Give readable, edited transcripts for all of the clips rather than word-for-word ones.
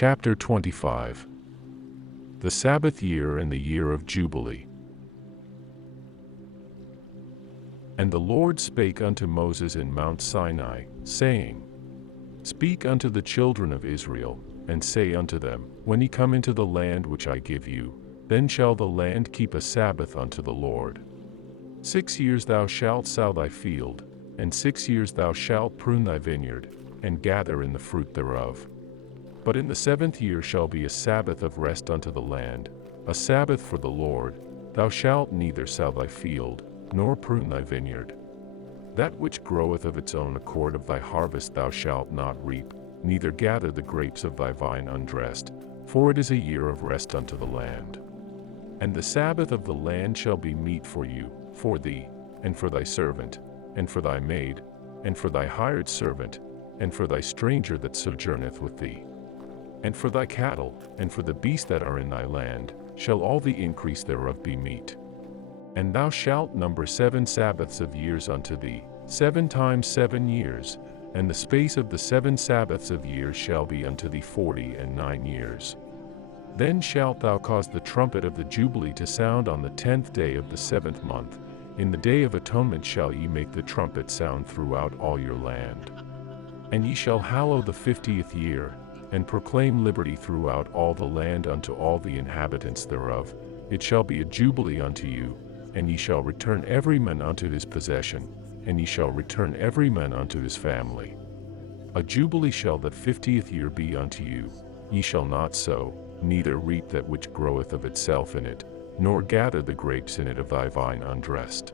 Chapter 25. The Sabbath Year and the Year of Jubilee. And the Lord spake unto Moses in Mount Sinai, saying, Speak unto the children of Israel, and say unto them, When ye come into the land which I give you, then shall the land keep a Sabbath unto the Lord. 6 years thou shalt sow thy field, and 6 years thou shalt prune thy vineyard, and gather in the fruit thereof. But in the 7th year shall be a Sabbath of rest unto the land, a Sabbath for the Lord. Thou shalt neither sow thy field, nor prune thy vineyard. That which groweth of its own accord of thy harvest thou shalt not reap, neither gather the grapes of thy vine undressed, for it is a year of rest unto the land. And the Sabbath of the land shall be meat for you, for thee, and for thy servant, and for thy maid, and for thy hired servant, and for thy stranger that sojourneth with thee. And for thy cattle, and for the beasts that are in thy land, shall all the increase thereof be meat. And thou shalt number 7 Sabbaths of years unto thee, 7 times 7 years, and the space of the 7 Sabbaths of years shall be unto thee 49 years. Then shalt thou cause the trumpet of the Jubilee to sound on the 10th day of the 7th month. In the day of atonement shall ye make the trumpet sound throughout all your land. And ye shall hallow the 50th year, and proclaim liberty throughout all the land unto all the inhabitants thereof. It shall be a jubilee unto you, and ye shall return every man unto his possession, and ye shall return every man unto his family. A jubilee shall that 50th year be unto you. Ye shall not sow, neither reap that which groweth of itself in it, nor gather the grapes in it of thy vine undressed.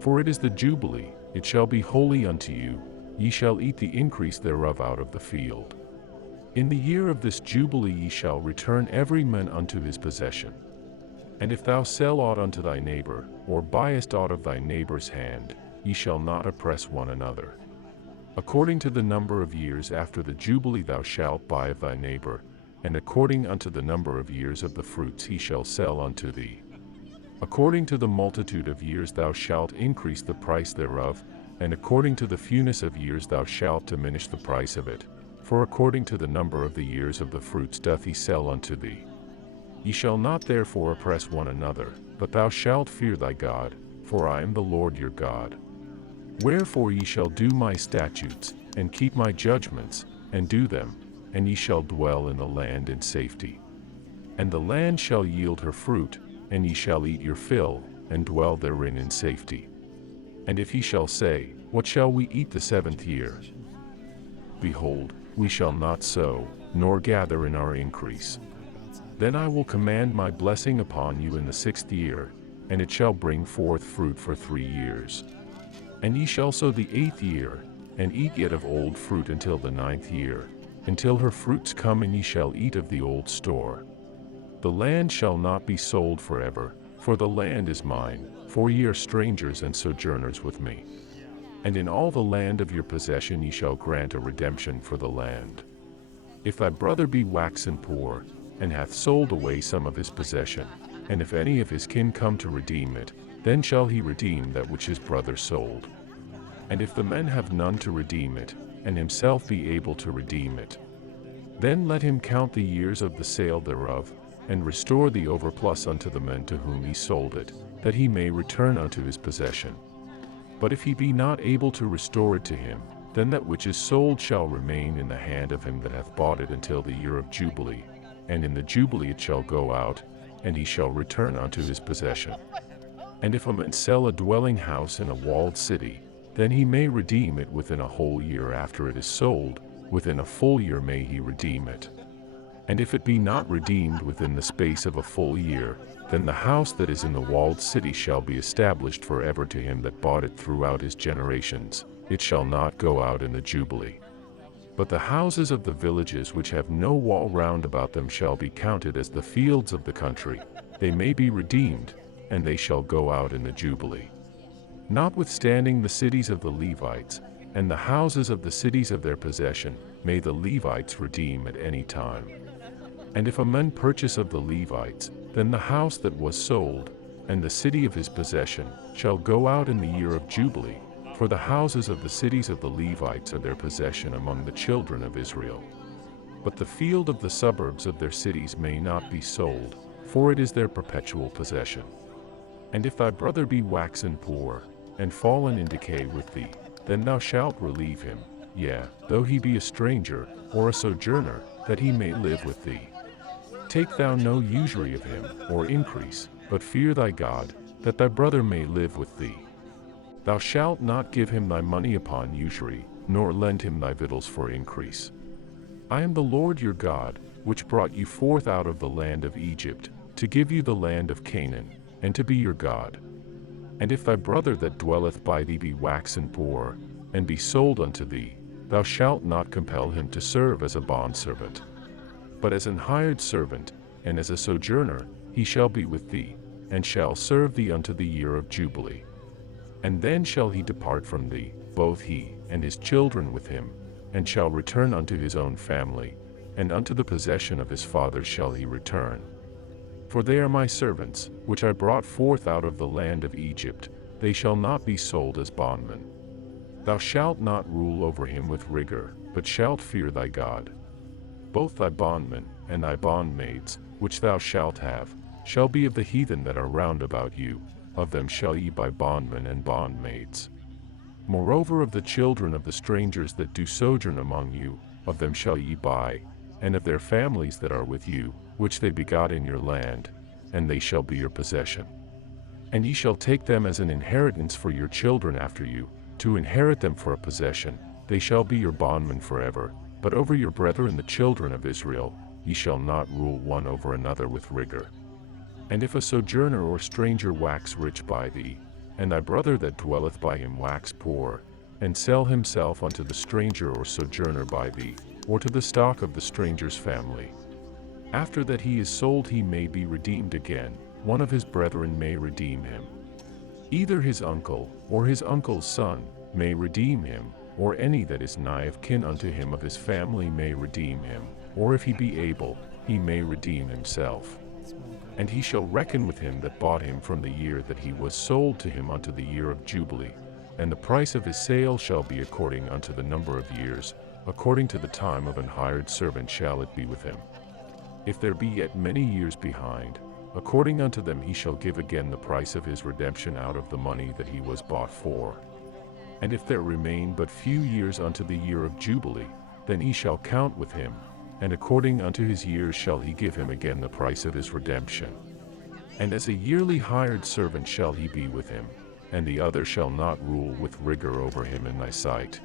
For it is the jubilee, it shall be holy unto you. Ye shall eat the increase thereof out of the field. In the year of this jubilee ye shall return every man unto his possession. And if thou sell aught unto thy neighbor, or buyest aught of thy neighbor's hand, ye shall not oppress one another. According to the number of years after the jubilee thou shalt buy of thy neighbor, and according unto the number of years of the fruits he shall sell unto thee. According to the multitude of years thou shalt increase the price thereof, and according to the fewness of years thou shalt diminish the price of it. For according to the number of the years of the fruits doth he sell unto thee. Ye shall not therefore oppress one another, but thou shalt fear thy God, for I am the Lord your God. Wherefore ye shall do my statutes, and keep my judgments, and do them, and ye shall dwell in the land in safety. And the land shall yield her fruit, and ye shall eat your fill, and dwell therein in safety. And if ye shall say, What shall we eat the 7th year? Behold, we shall not sow, nor gather in our increase. Then I will command my blessing upon you in the 6th year, and it shall bring forth fruit for 3 years. And ye shall sow the 8th year, and eat yet of old fruit until the 9th year, until her fruits come, and ye shall eat of the old store. The land shall not be sold forever, for the land is mine, for ye are strangers and sojourners with me. And in all the land of your possession ye shall grant a redemption for the land. If thy brother be waxen poor, and hath sold away some of his possession, and if any of his kin come to redeem it, then shall he redeem that which his brother sold. And if the men have none to redeem it, and himself be able to redeem it, then let him count the years of the sale thereof, and restore the overplus unto the men to whom he sold it, that he may return unto his possession. But if he be not able to restore it to him, then that which is sold shall remain in the hand of him that hath bought it until the year of Jubilee, and in the Jubilee it shall go out, and he shall return unto his possession. And if a man sell a dwelling house in a walled city, then he may redeem it within a whole year after it is sold, within a full year may he redeem it. And if it be not redeemed within the space of a full year, then the house that is in the walled city shall be established forever to him that bought it throughout his generations. It shall not go out in the Jubilee. But the houses of the villages which have no wall round about them shall be counted as the fields of the country. They may be redeemed, and they shall go out in the Jubilee. Notwithstanding the cities of the Levites, and the houses of the cities of their possession, may the Levites redeem at any time. And if a man purchase of the Levites, then the house that was sold, and the city of his possession, shall go out in the year of Jubilee, for the houses of the cities of the Levites are their possession among the children of Israel. but the field of the suburbs of their cities may not be sold, for it is their perpetual possession. And if thy brother be waxen poor, and fallen in decay with thee, then thou shalt relieve him, yea, though he be a stranger, or a sojourner, that he may live with thee. Take thou no usury of him, or increase, but fear thy God, that thy brother may live with thee. Thou shalt not give him thy money upon usury, nor lend him thy victuals for increase. I am the Lord your God, which brought you forth out of the land of Egypt, to give you the land of Canaan, and to be your God. And if thy brother that dwelleth by thee be waxen poor, and be sold unto thee, thou shalt not compel him to serve as a bondservant. But as an hired servant, and as a sojourner, he shall be with thee, and shall serve thee unto the year of Jubilee. And then shall he depart from thee, both he, and his children with him, and shall return unto his own family, and unto the possession of his fathers shall he return. For they are my servants, which I brought forth out of the land of Egypt, they shall not be sold as bondmen. Thou shalt not rule over him with rigor, but shalt fear thy God. Both thy bondmen, and thy bondmaids, which thou shalt have, shall be of the heathen that are round about you, of them shall ye buy bondmen and bondmaids. Moreover of the children of the strangers that do sojourn among you, of them shall ye buy, and of their families that are with you, which they begot in your land, and they shall be your possession. And ye shall take them as an inheritance for your children after you, to inherit them for a possession, they shall be your bondmen forever, but over your brethren the children of Israel, ye shall not rule one over another with rigor. And if a sojourner or stranger wax rich by thee, and thy brother that dwelleth by him wax poor, and sell himself unto the stranger or sojourner by thee, or to the stock of the stranger's family, after that he is sold he may be redeemed again, one of his brethren may redeem him. Either his uncle, or his uncle's son, may redeem him, or any that is nigh of kin unto him of his family may redeem him, or if he be able, he may redeem himself. And he shall reckon with him that bought him from the year that he was sold to him unto the year of Jubilee, and the price of his sale shall be according unto the number of years, according to the time of an hired servant shall it be with him. If there be yet many years behind, according unto them he shall give again the price of his redemption out of the money that he was bought for. And if there remain but few years unto the year of Jubilee, then he shall count with him, and according unto his years shall he give him again the price of his redemption. And as a yearly hired servant shall he be with him, and the other shall not rule with rigor over him in thy sight.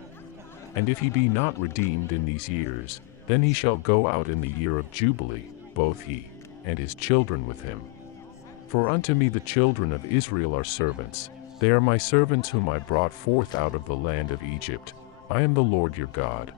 And if he be not redeemed in these years, then he shall go out in the year of Jubilee, both he, and his children with him. For unto me the children of Israel are servants, they are my servants whom I brought forth out of the land of Egypt. I am the Lord your God.